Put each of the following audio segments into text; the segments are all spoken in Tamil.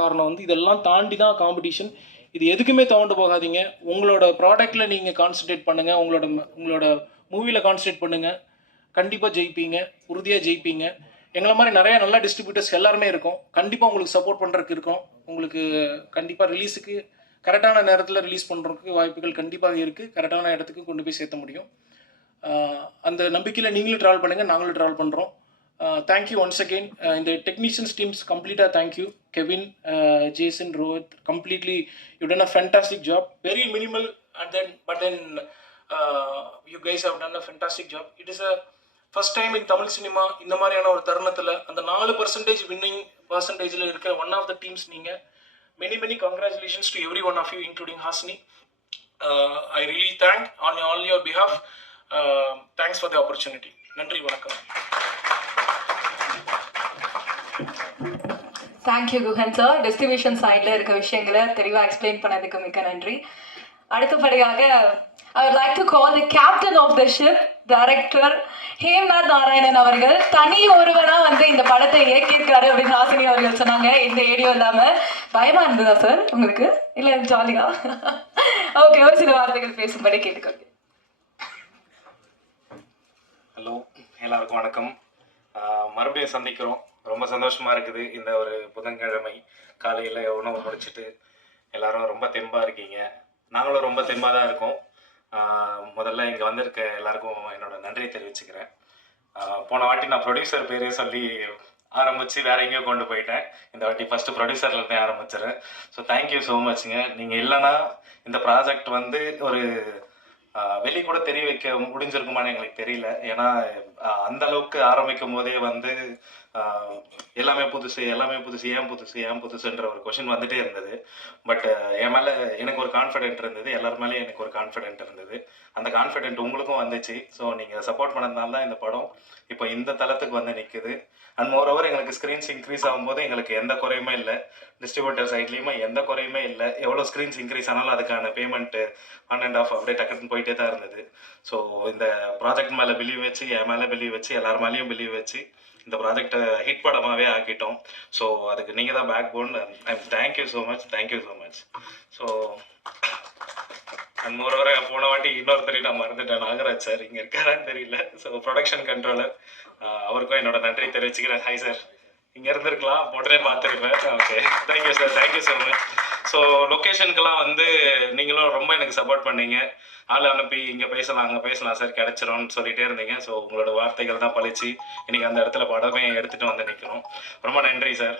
காரணம் வந்து இதெல்லாம் தாண்டி தான் காம்படிஷன் இது எதுக்குமே தவண்டு போகாதீங்க. உங்களோட ப்ராடக்ட்டில் நீங்கள் கான்சென்ட்ரேட் பண்ணுங்கள் உங்களோட உங்களோட மூவியில் கான்சென்ட்ரேட் பண்ணுங்கள் கண்டிப்பாக ஜெயிப்பீங்க. உறுதியாக ஜெயிப்பீங்க. எங்களை மாதிரி நிறைய நல்ல டிஸ்ட்ரிபியூட்டர்ஸ் எல்லாருமே இருக்கும். கண்டிப்பாக உங்களுக்கு சப்போர்ட் பண்ணுறதுக்கு இருக்கும். உங்களுக்கு கண்டிப்பாக ரிலீஸுக்கு கரெக்டான நேரத்தில் ரிலீஸ் பண்ணுறதுக்கு வாய்ப்புகள் கண்டிப்பாக இருக்குது கரெக்டான இடத்துக்கு கொண்டு போய் சேர்த்த முடியும். அந்த நம்பிக்கையில் நீங்களும் ட்ராவல் பண்ணுங்கள் நாங்களும் ட்ராவல் பண்ணுறோம் தேங்க்யூ ஒன்ஸ் அகெயின் இந்த டெக்னீஷியன்ஸ் டீம்ஸ் கம்ப்ளீட்டாக thank you Kevin Jason Rohith completely you done a fantastic job very minimal and then but then you guys have done a fantastic job it is a first time in Tamil cinema இந்த மாதிரியான ஒரு தருணத்தில் அந்த நாலு பர்சன்டேஜ் வின்னிங் பர்சன்டேஜில் இருக்கிற ஒன் ஆஃப் த டீம்ஸ் நீங்கள் many many congratulations to every one of you including Hasni I really thank on all your behalf thanks for the opportunity நன்றி வணக்கம். தேங்க்யூ குஹன் சார் டிஸ்ட்ரிபியூஷன் சைடில் இருக்க விஷயங்களை தெளிவாக எக்ஸ்பிளைன் பண்ணதுக்கு மிக்க நன்றி. அடுத்தபடியாக I like to call the captain of the ship director Hemnath Narayanan அவர்கள். தனி ஒருவனா வந்து இந்த படத்தை இயக்கியிருக்காரு அப்படின்னு ஆசிரியர் அவர்கள் சொன்னாங்க. இந்த ஏடியோ இல்லாமல் பயமா இருந்ததா சார் உங்களுக்கு? இல்லை ஜாலியா ஓகே ஒரு சில வார்த்தைகள் பேசும்படி கேட்டுக்கோங்க. ஹலோ எல்லாருக்கும் வணக்கம். மறுபடியும் சந்திக்கிறோம். ரொம்ப சந்தோஷமா இருக்குது இந்த ஒரு புதன்கிழமை. காலையில் உணவு முடிச்சிட்டு எல்லாரும் ரொம்ப தெம்பா இருக்கீங்க. நாங்களும் ரொம்ப தெம்பா தான் இருக்கோம். முதல்ல இங்கே வந்திருக்க எல்லாருக்கும் என்னோட நன்றியை தெரிவிச்சுக்கிறேன். போன வாட்டி நான் ப்ரொடியூசர் பேரே சொல்லி ஆரம்பிச்சு வேற எங்கேயோ கொண்டு போயிட்டேன். இந்த வாட்டி ஃபர்ஸ்ட் ப்ரொடியூசர்ல இருந்தே ஆரம்பிச்சிடுறேன். ஸோ தேங்க்யூ ஸோ மச்ங்க நீங்கள் இல்லைன்னா இந்த ப்ராஜெக்ட் வந்து ஒரு வெளி கூட தெரிய வைக்க முடிஞ்சிருக்குமான்னு எங்களுக்கு தெரியல. ஏன்னா அந்த அளவுக்கு ஆரம்பிக்கும் போதே வந்து எல்லாமே புதுசு எல்லாமே புதுசு ஏன் புதுசு ஏன் புதுசுன்ற ஒரு கொஷின் வந்துட்டே இருந்தது. பட் என் மேலே எனக்கு ஒரு கான்ஃபிடென்ட் இருந்தது. எல்லார் மேலேயும் எனக்கு ஒரு கான்ஃபிடென்ட் இருந்தது. அந்த கான்ஃபிடென்ட் உங்களுக்கும் வந்துச்சு. ஸோ நீங்கள் சப்போர்ட் பண்ணதுனால தான் இந்த படம் இப்போ இந்த தளத்துக்கு வந்து நிற்குது அண்ட் மோர் ஓவர் எங்களுக்கு ஸ்க்ரீன்ஸ் இன்க்ரீஸ் ஆகும்போது எங்களுக்கு எந்த குறையுமே இல்லை. டிஸ்ட்ரிபியூட்டர் சைட்லேயுமே எந்த குறையுமே இல்லை. எவ்வளோ ஸ்க்ரீன்ஸ் இன்க்ரீஸ் ஆனாலும் அதுக்கான பேமெண்ட்டு ஆன் அண்ட் ஆஃப் அப்படியே டக்குன்னு போயிட்டே தான் இருந்தது. ஸோ இந்த ப்ராஜெக்ட் மேலே பிலீவ் வச்சு என் மேலே பிலீவ் வச்சு எல்லார் மேலேயும் பிலீவ் வச்சு இந்த ப்ராஜெக்டை ஹிட் படமாகவே ஆக்கிட்டோம். ஸோ அதுக்கு நீங்கள் தான் backbone I'm thank you so much thank you so much so and moreover போன வாட்டி இன்னொருத்தரை நான் மறந்துட்டேன். நாகராஜ் சார் இங்கே இருக்காரான்னு தெரியல. ஸோ ப்ரொடக்ஷன் கண்ட்ரோலர் அவருக்கும் என்னோட நன்றி தெரிவிச்சுக்கிறேன். ஹாய் சார் இங்கே இருந்திருக்கலாம். உடனே பார்த்துருப்பேன். Okay thank you sir thank you so much so லொக்கேஷனுக்கெல்லாம் வந்து நீங்களும் ரொம்ப எனக்கு சப்போர்ட் பண்ணீங்க. ஆள் அனுப்பி இங்கே பேசலாம் அங்கே பேசலாம் சார் கிடச்சிரும்னு சொல்லிட்டே இருந்தீங்க. ஸோ உங்களோட வார்த்தைகள் தான் பழிச்சு இன்னைக்கு அந்த இடத்துல படமே எடுத்துகிட்டு வந்து நிற்கிறோம் ரொம்ப நன்றி சார்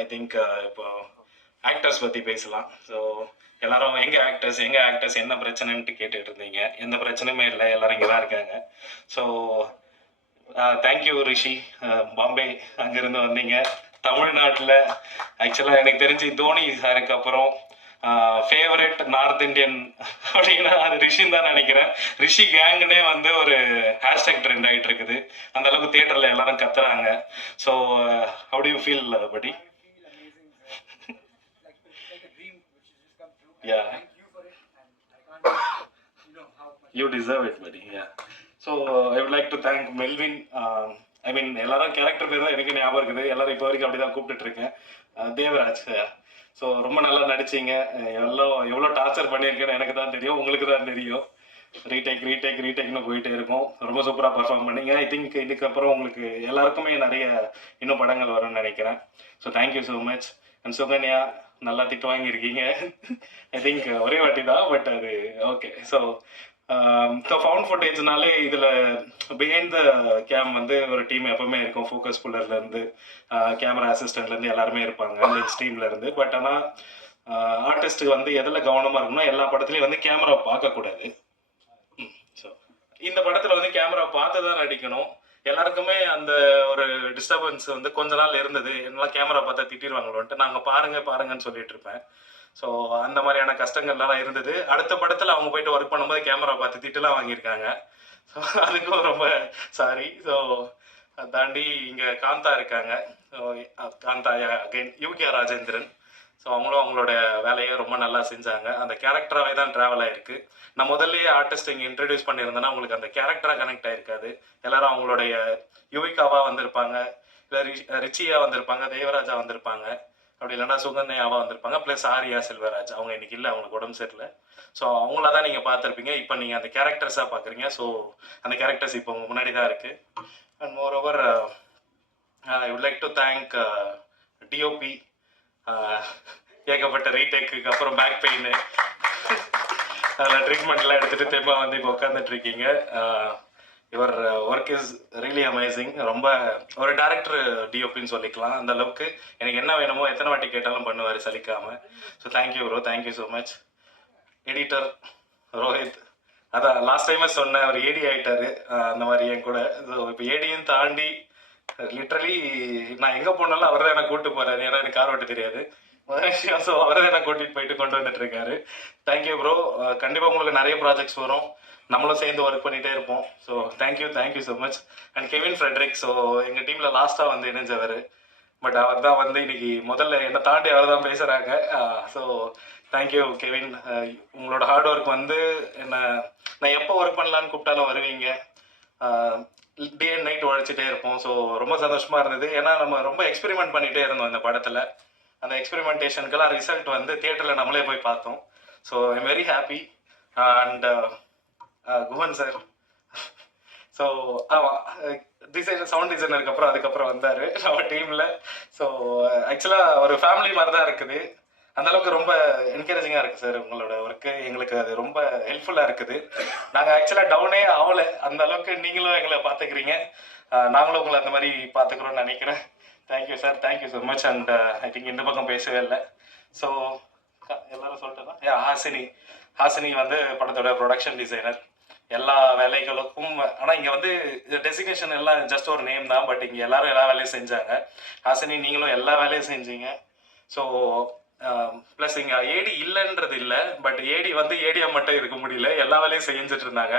ஐ திங்க் இப்போ ஆக்டர்ஸ் பற்றி பேசலாம். ஸோ எல்லாரும் எங்க ஆக்டர்ஸ் எங்க ஆக்டர்ஸ் என்ன பிரச்சனைன்ட்டு கேட்டுட்டு இருந்தீங்க. எந்த பிரச்சனையுமே இல்லை. எல்லாரும் இங்கே தான் இருக்காங்க so thank you uh, Rishi. Uh, Bombay அங்கேருந்து வந்தீங்க. தமிழ்நாட்டில் ஆக்சுவலாக எனக்கு தெரிஞ்சு தோனி சாருக்கு அப்புறம் ஃபேவரட் நார்த் இந்தியன் அப்படின்னா அது ரிஷின்னு தான் நினைக்கிறேன். ரிஷி கேங்குனே வந்து ஒரு ஹேஷ்டேக் ட்ரெண்ட் ஆகிட்டு இருக்குது. அந்த அளவுக்கு தியேட்டரில் எல்லாரும் கத்துறாங்க. ஸோ ஹவு டு ஃபீல் படி? Yeah you deserve it buddy. Yeah so I would like to thank Melvin I mean எல்லாரும் கேரக்டர் பேர் தான் எனக்கு ஞாபகம் இருக்குது. எல்லாரும் இப்போ வரைக்கும் அப்படி தான் இருக்கேன். தேவராஜ் ஸோ ரொம்ப நல்லா நடிச்சீங்க. எவ்வளோ எவ்வளோ டார்ச்சர் பண்ணியிருக்கேன்னு எனக்கு தான் தெரியும். உங்களுக்கு தான் தெரியும். ரீடேக் ரீடேக் ரீடேக்னு போயிட்டே இருக்கும். ரொம்ப சூப்பராக பர்ஃபார்ம் பண்ணீங்க. ஐ திங்க் இதுக்கப்புறம் உங்களுக்கு எல்லாருக்குமே நிறைய இன்னும் படங்கள் வரும்னு நினைக்கிறேன். So thank you so much and Sukanya நல்லா திட்டு வாங்கியிருக்கீங்க. ஐ திங்க் ஒரே வாட்டி தான் பட் அது ஓகே ஸோ ஸோ ஃபவுண்ட் ஃபுட்டேஜ்னாலே இதில் பிஹைண்ட் த கேம் வந்து ஒரு டீம் எப்பவுமே இருக்கும். ஃபோக்கஸ் புல்லர்லேருந்து கேமரா அசிஸ்டன்ட்லேருந்து எல்லாருமே இருப்பாங்க லென்ஸ் டீம்லேருந்து பட் ஆனால் ஆர்டிஸ்ட்டுக்கு வந்து எதில் கவனமாக இருக்கணும்னா எல்லா படத்துலையும் வந்து கேமரா பார்க்கக்கூடாது. ஸோ இந்த படத்தில் வந்து கேமரா பார்த்து தான் நடிக்கணும். எல்லாருக்குமே அந்த ஒரு டிஸ்டர்பன்ஸ் வந்து கொஞ்ச நாள் இருந்தது. என்னால் கேமரா பார்த்தா திட்டிடுவாங்களோன்ட்டு நாங்கள் பாருங்க பாருங்கன்னு சொல்லிட்டு இருப்பேன். ஸோ அந்த மாதிரியான கஷ்டங்கள்லாம் இருந்தது. அடுத்த படத்தில் அவங்க போயிட்டு ஒர்க் பண்ணும்போது கேமரா பார்த்து திட்டுலாம் வாங்கியிருக்காங்க. ஸோ அதுக்கும் ரொம்ப சாரி ஸோ தாண்டி இங்கே காந்தா இருக்காங்க. Kantha again U K Rajendran. So அவங்களும் அவங்களோட வேலையை ரொம்ப நல்லா செஞ்சாங்க. அந்த கேரக்டராகவே தான் ட்ராவல் ஆயிருக்கு. நான் முதல்லயே ஆர்டிஸ்ட் இங்கே இன்ட்ரடியூஸ் பண்ணியிருந்தேன்னா உங்களுக்கு அந்த கேரக்டராக கனெக்ட் ஆயிருக்காது. எல்லாரும் அவங்களுடைய யுவிகாவாக வந்திருப்பாங்க. இல்லை ரிச்சியா வந்திருப்பாங்க. தேவராஜா வந்திருப்பாங்க. அப்படி இல்லைன்னா சுகன்யாவா வந்திருப்பாங்க ப்ளஸ் ஆரியா செல்வராஜ். அவங்க இன்னைக்கு இல்லை அவங்களுக்கு உடம்பு சரியில்லை. ஸோ அவங்கள தான் நீங்கள் பார்த்துருப்பீங்க. இப்போ நீங்கள் அந்த கேரக்டர்ஸாக பார்க்குறீங்க. ஸோ அந்த கேரக்டர்ஸ் இப்போ உங்கள் முன்னாடி தான் இருக்குது and moreover I would like to thank DOP ஏகப்பட்ட ரீடேக்குக்கு அப்புறம் பேக் பெயின் அதில் ட்ரீட்மெண்ட்லாம் எடுத்துகிட்டு திரும்ப வந்து இப்போ உட்காந்துட்டு இவர் your work is really amazing ரொம்ப ஒரு டேரக்டர் டிஓபின்னு சொல்லிக்கலாம். அந்த அளவுக்கு எனக்கு என்ன வேணுமோ எத்தனை வாட்டி கேட்டாலும் பண்ணுவார் சலிக்காம. So thank you bro thank you so much editor Rohith அதான் லாஸ்ட் டைமே சொன்னேன் அவர் ஏடி ஆயிட்டாரு. அந்த மாதிரி என் கூட. ஸோ இப்போ ஏடியும் தாண்டி லிட்ரலி நான் எங்கே போனாலும் அவர் தான் என்ன கூப்பிட்டு போறாரு. ஏன்னா எனக்கு கார் ஓட்ட தெரியாது. ஸோ அவர் தான் என்ன கூட்டிட்டு போயிட்டு கொண்டு வந்துட்டு இருக்காரு. தேங்க்யூ ப்ரோ கண்டிப்பாக உங்களுக்கு நிறைய ப்ராஜெக்ட்ஸ் வரும். நம்மளும் சேர்ந்து ஒர்க் பண்ணிகிட்டே இருப்போம். So thank you thank you so much and Kevin Frederick so எங்கள் டீமில் லாஸ்ட்டாக வந்து இணைஞ்சவர். பட் அவர் தான் வந்து இன்னைக்கு முதல்ல என்னை தாண்டி அவர் தான் பேசுகிறாங்க ஸோ தேங்க்யூ கெவின் உங்களோட ஹார்ட் ஒர்க் வந்து என்ன நான் எப்போ ஒர்க் பண்ணலான்னு கூப்பிட்டாலும் வருவீங்க. டே அண்ட் நைட் உழைச்சிட்டே இருப்போம். ஸோ ரொம்ப சந்தோஷமாக இருந்தது. ஏன்னா நம்ம ரொம்ப எக்ஸ்பெரிமெண்ட் பண்ணிகிட்டே இருந்தோம் இந்த படத்தில். அந்த எக்ஸ்பெரிமெண்டேஷனுக்கெல்லாம் ரிசல்ட் வந்து தியேட்டரில் நம்மளே போய் பார்த்தோம். So I'm very happy and Kuman sir. So ஆமாம் டிசைனர் சவுண்ட் டிசைனருக்கு அப்புறம் அதுக்கப்புறம் வந்தார் நம்ம டீமில் ஸோ ஆக்சுவலாக ஒரு ஃபேமிலி மாதிரி தான் இருக்குது. அந்த அளவுக்கு ரொம்ப என்கரேஜிங்காக இருக்குது சார் உங்களோட ஒர்க்கு எங்களுக்கு அது ரொம்ப ஹெல்ப்ஃபுல்லாக இருக்குது. நாங்கள் ஆக்சுவலாக டவுனே ஆகலை அந்த அளவுக்கு நீங்களும் எங்களை பார்த்துக்கிறீங்க நாங்களும் உங்களை அந்த மாதிரி பார்த்துக்குறோம்னு நினைக்கிறேன். Thank you sir thank you so much and I think இந்த பக்கம் பேசவே இல்லை. ஸோ எல்லாரும் சொல்லிட்டேன்னா ஏ ஹாசினி. ஹாசினி வந்து படத்தோட ப்ரொடக்ஷன் டிசைனர் எல்லா வேலைகளுக்கும் ஆனால் இங்கே வந்து டெசிக்னேஷன் எல்லாம் ஜஸ்ட் ஒரு நேம் தான் பட் இங்கே எல்லாரும் எல்லா வேலையும் செஞ்சாங்க. ஹாசினி நீங்களும் எல்லா வேலையும் செஞ்சீங்க. ஸோ ப்ளஸ் இங்கே ஏடி இல்லைன்றது இல்லை பட் ஏடி வந்து ஏடியா மட்டும் இருக்க முடியல. எல்லா வேலையும் செஞ்சுட்டு இருந்தாங்க.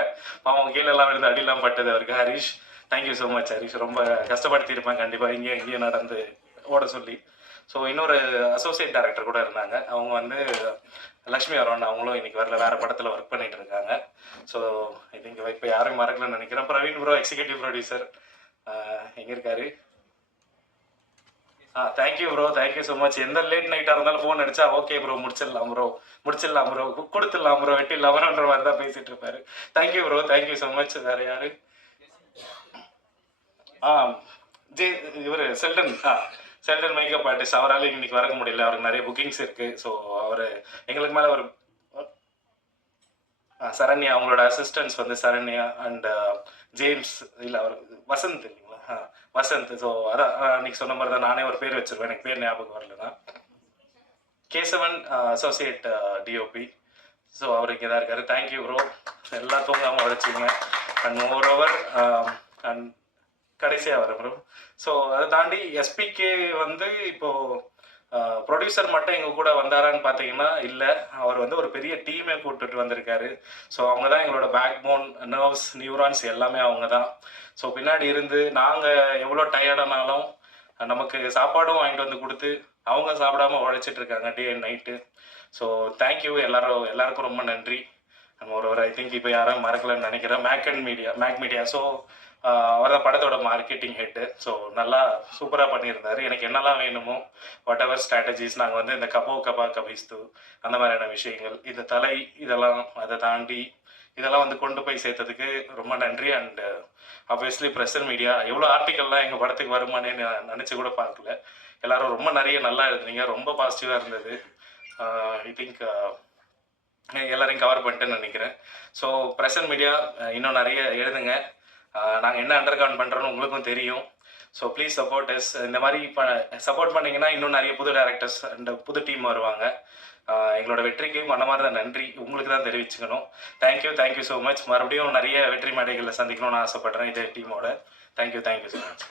அவங்க கீழே எல்லாம் விழுந்து அடியெல்லாம் பட்டது அவருக்கு. Harish thank you so much Harish. ரொம்ப கஷ்டப்படுத்தியிருப்பேன் கண்டிப்பாக இங்கே இங்கேயே நடந்து ஓட சொல்லி. ஸோ இன்னொரு அசோசியேட் டைரக்டர் கூட இருந்தாங்க. அவங்க வந்து லக்ஷ்மி அரவன் அவங்களும் இன்னைக்கு வரல வேற படத்தில் ஒர்க் பண்ணிட்டு இருக்காங்க. ஸோ ஐ திங்க் இப்போ யாரும் மறக்கலன்னு நினைக்கிறேன். பிரவீன் ப்ரோ எக்ஸிகூட்டிவ் ப்ரொடியூசர் எங்கே இருக்காரு? ஆ thank you bro thank you so much எந்த லேட் நைட்டாக இருந்தாலும் ஃபோன் அடிச்சா ஓகே ப்ரோ முடிச்சிடலாம் ப்ரோ முடிச்சிடலாம் ப்ரோ கொடுத்துடலாம் ப்ரோ வெட்டிடலாம்ன்ற மாதிரி தான் பேசிட்டு இருப்பாரு. Thank you bro thank you so much வேற யாரு? ஆ ஜே இவர் செல்டன் ஆ செல்டன் மேக்கப் ஆர்டிஸ்ட் அவரால் இன்னைக்கு வர முடியல. அவருக்கு நிறைய புக்கிங்ஸ் இருக்கு. ஸோ அவர் எங்களுக்கு மேலே ஒரு சரண்யா அவங்களோட அசிஸ்டன்ஸ் வந்து சரண்யா அண்ட் ஜேம்ஸ் இல்லை அவர் வசந்த் இல்லைங்களா? ஆ, வசந்த். ஸோ அதான் அன்னைக்கு சொன்ன மாதிரி தான் நானே ஒரு பேர் வச்சிருவேன். எனக்கு பேர் ஞாபகம் வரலனா கேசவன் அசோசியேட் டிஓபி ஸோ அவர் இங்கே தான் இருக்காரு தேங்க்யூ ப்ரோ எல்லாம் தூங்காமல் உழைச்சிங்க. அண்ட் மோர் ஓவர் அண்ட் கடைசியாக வர ப்ரோ ஸோ அதை தாண்டி எஸ்பிகே வந்து இப்போ ப்ரொடியூசர் மட்டும் எங்கள் கூட வந்தாரான்னு பார்த்தீங்கன்னா இல்லை. அவர் வந்து ஒரு பெரிய டீமே கூப்பிட்டுட்டு வந்திருக்காரு. ஸோ அவங்க தான் எங்களோட பேக் போன் நர்வ்ஸ் நியூரான்ஸ் எல்லாமே அவங்க தான். ஸோ பின்னாடி இருந்து நாங்கள் எவ்வளோ டயர்டானாலும் நமக்கு சாப்பாடும் வாங்கிட்டு வந்து கொடுத்து அவங்க சாப்பிடாம உழைச்சிட்டு இருக்காங்க day and night so thank you எல்லாரும் எல்லாருக்கும் ரொம்ப நன்றி. நம்ம ஒரு ஒரு ஐ திங்க் இப்போ யாரும் மறக்கலன்னு நினைக்கிறேன். Mac and media Mac media so அவர் தான் படத்தோட மார்க்கெட்டிங் ஹெட்டு ஸோ நல்லா சூப்பராக பண்ணியிருந்தார். எனக்கு என்னெல்லாம் வேணுமோ வாட் எவர் ஸ்ட்ராட்டஜிஸ் நாங்கள் வந்து இந்த கபோ கபா கபிஸ்து அந்த மாதிரியான விஷயங்கள் இந்த தலை இதெல்லாம் அதை தாண்டி இதெல்லாம் வந்து கொண்டு போய் சேர்த்ததுக்கு ரொம்ப நன்றி. அண்ட் ஆப்வியஸ்லி அண்ட் மீடியா எவ்வளோ ஆர்டிக்கல்லாம் எங்கள் படத்துக்கு வருமானே நான் நினச்சி கூட பார்க்கல. எல்லாரும் ரொம்ப நிறைய நல்லா எழுதுனீங்க. ரொம்ப பாசிட்டிவாக இருந்தது. ஐ திங்க் எல்லாரையும் கவர் பண்ணிட்டேன்னு நினைக்கிறேன். ஸோ ப்ரெசன்ட் மீடியா இன்னும் நிறைய எழுதுங்க. நாங்கள் என்ன அண்டர் கவுண்ட் பண்ணுறோன்னு உங்களுக்கும் தெரியும். ஸோ ப்ளீஸ் சப்போர்ட் எஸ் இந்த மாதிரி இப்போ சப்போர்ட் பண்ணிங்கன்னா இன்னும் நிறைய புது டேரக்டர்ஸ் அண்ட் புது டீம் வருவாங்க. ஆஹ் எங்களோட வெற்றிக்கு மனமார்ந்த நன்றி. உங்களுக்கு தான் தெரிவிச்சுக்கணும். Thank you thank you so much மறுபடியும் நிறைய வெற்றி மேடைகளில் சந்திக்கணும்னு ஆசைப்பட்றேன் இதே டீமோட தேங்க்யூ தேங்க்யூ ஸோ மச்